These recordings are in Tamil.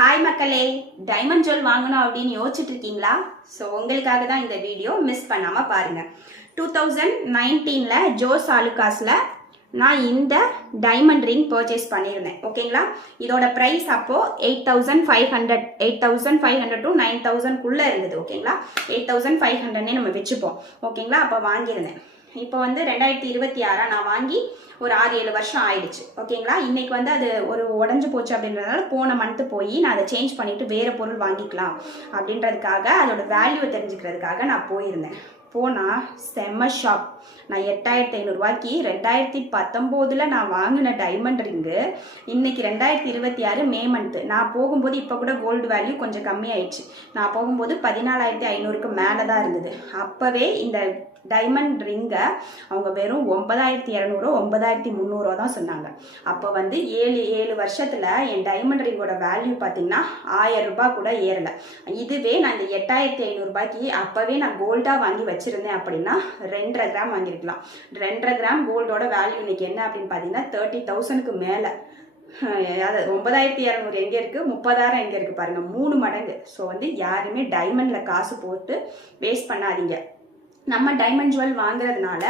ஹாய் மக்களே, டைமண்ட் ஜுவல் வாங்கணும் அப்படின்னு யோசிச்சுட்டு இருக்கீங்களா? ஸோ உங்களுக்காக தான் இந்த வீடியோ, மிஸ் பண்ணாமல் பாருங்கள். 2019 ஜோஸ் ஆலுகாஸில் நான் இந்த டைமண்ட் ரிங் பர்ச்சேஸ் பண்ணியிருந்தேன். ஓகேங்களா? இதோட ப்ரைஸ் அப்போது 8,500 to 9,000 இருந்தது. ஓகேங்களா? 8,500 நம்ம வச்சுப்போம். ஓகேங்களா? அப்போ வாங்கியிருந்தேன். இப்போ 2026 நான் வாங்கி ஒரு 6-7 வருஷம் ஆயிடுச்சு. ஓகேங்களா? இன்னைக்கு அது ஒரு உடஞ்சு போச்சு அப்படின்றதுனால போன மந்த்து போய் நான் அதை சேஞ்ச் பண்ணிட்டு வேறு பொருள் வாங்கிக்கலாம் அப்படின்றதுக்காக, அதோட வேல்யூவை தெரிஞ்சுக்கிறதுக்காக நான் போயிருந்தேன். போனால் செம்ம ஷாப். நான் 8,500 2019 நான் வாங்கின டைமண்ட் ரிங்கு இன்னைக்கு 2026 மே மந்த்து நான் போகும்போது, இப்போ கூட கோல்டு வேல்யூ கொஞ்சம் கம்மியாயிடுச்சு. நான் போகும்போது 14,500 மேலே தான் இருந்தது. அப்போவே இந்த டைமண்ட் ரிங்கை அவங்க வெறும் 9,200 9,300 தான் சொன்னாங்க. அப்போ 7 வருஷத்தில் என் டைமண்ட் ரிங்கோட வேல்யூ பார்த்தீங்கன்னா 1000 ரூபாய் கூட ஏறலை. இதுவே நான் இந்த 8,500 அப்போவே நான் கோல்டாக வாங்கி வச்சுருந்தேன் அப்படின்னா 2.5 கிராம் வாங்கியிருக்கலாம். 2.5 கிராம் கோல்டோட வேல்யூ இன்னைக்கு என்ன அப்படின்னு பார்த்தீங்கன்னா 30,000 மேலே. அது 9,200 எங்கே இருக்குது, 30,000 எங்கே இருக்குது பாருங்கள், 3 மடங்கு. ஸோ யாருமே டைமண்டில் காசு போட்டு வேஸ்ட் பண்ணாதீங்க. நம்ம டைமண்ட் ஜுவல் வாங்குறதுனால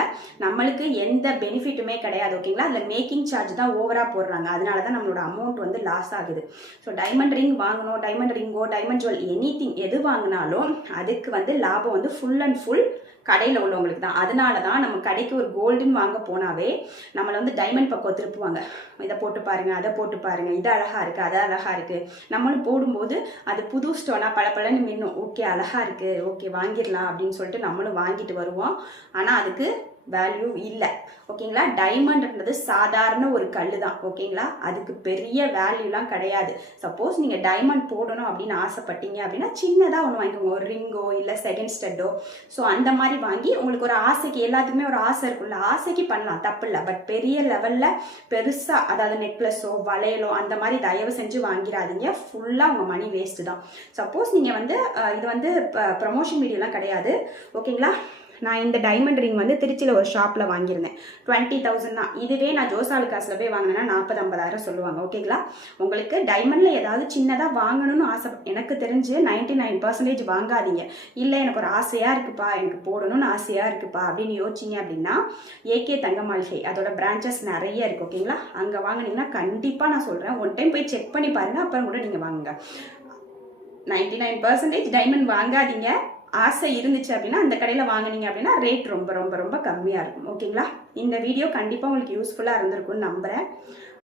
நம்மளுக்கு எந்த பெனிஃபிட்டுமே கிடையாது. ஓகேங்களா? அதில் மேக்கிங் சார்ஜ் தான் ஓவராக போடுறாங்க. அதனால தான் நம்மளோட அமௌண்ட் லாஸ் ஆகுது. ஸோ டைமண்ட் ரிங் வாங்கணும், டைமண்ட் ரிங்கோ டைமண்ட் ஜுவல் எனிதிங் எது வாங்கினாலும் அதுக்கு லாபம் ஃபுல் அண்ட் ஃபுல் கடையில் உள்ளவங்களுக்கு தான். அதனால தான் நம்ம கடைக்கு ஒரு கோல்டுன்னு வாங்க போனாவே நம்மளை டைமண்ட் பக்கம் திருப்புவாங்க. இதை போட்டு பாருங்கள், அதை போட்டு பாருங்கள், இது அழகாக இருக்குது, அது அழகாக இருக்குது. நம்மளும் போடும்போது அது புது ஸ்டோனாக பளபளன்னு மின்னும். ஓகே, அழகாக இருக்குது, ஓகே வாங்கிடலாம் அப்படின்னு சொல்லிட்டு நம்மளும் வாங்கிட்டு வருவோம். ஆனால் அதுக்கு வேல்யூ இல்லை. ஓகேங்களா? டைமண்ட்ன்றது சாதாரண ஒரு கல் தான். ஓகேங்களா? அதுக்கு பெரிய வேல்யூலாம் கிடையாது. சப்போஸ் நீங்கள் டைமண்ட் போடணும் அப்படின்னு ஆசைப்பட்டீங்க அப்படின்னா சின்னதாக ஒன்று வாங்கிக்கோங்க, ஒரு ரிங்கோ இல்லை செகண்ட் ஸ்டட்டோ. ஸோ அந்த மாதிரி வாங்கி உங்களுக்கு ஒரு ஆசைக்கு, எல்லாத்துக்குமே ஒரு ஆசை இருக்குல்ல, ஆசைக்கு பண்ணலாம், தப்பு இல்லை. பட் பெரிய லெவலில் பெருசாக, அதாவது நெக்லஸோ வளையலோ அந்த மாதிரி தயவு செஞ்சு வாங்கிடாதீங்க. ஃபுல்லாக உங்கள் மணி வேஸ்ட்டு தான். சப்போஸ் நீங்கள் இது ப்ரமோஷன் வீடியோலாம் கிடையாது. ஓகேங்களா? நான் இந்த டைமண்ட் ரிங் திருச்சியில் ஒரு ஷாப்பில் வாங்கியிருந்தேன். 20,000 தான். இதுவே நான் ஜோஸ் ஆலுகாஸில் போய் வாங்கினேன்னா 40-50,000 சொல்லுவாங்க. ஓகேங்களா? உங்களுக்கு டைமண்டில் ஏதாவது சின்னதாக வாங்கணும்னு ஆசை, எனக்கு தெரிஞ்சு 99% வாங்காதீங்க. இல்லை எனக்கு ஒரு ஆசையாக இருக்குப்பா, எனக்கு போடணும்னு ஆசையாக இருக்குப்பா அப்படின்னு யோசிச்சிங்க அப்படின்னா ஏகே தங்க மாளிகை, அதோட பிரான்ச்சஸ் நிறைய இருக்குது. ஓகேங்களா? அங்கே வாங்கினீங்கன்னா கண்டிப்பாக நான் சொல்கிறேன், ஒன் டைம் போய் செக் பண்ணி பாருங்கள், அப்புறம் கூட நீங்கள் வாங்குங்க. 99% டைமண்ட் வாங்காதீங்க. ஆசை இருந்துச்சு அப்படின்னா அந்த கடையில் வாங்கினீங்க அப்படின்னா ரேட் ரொம்ப ரொம்ப ரொம்ப கம்மியாக இருக்கும். ஓகேங்களா? இந்த வீடியோ கண்டிப்பாக உங்களுக்கு யூஸ்ஃபுல்லாக இருந்திருக்கும்னு நம்புகிறேன்.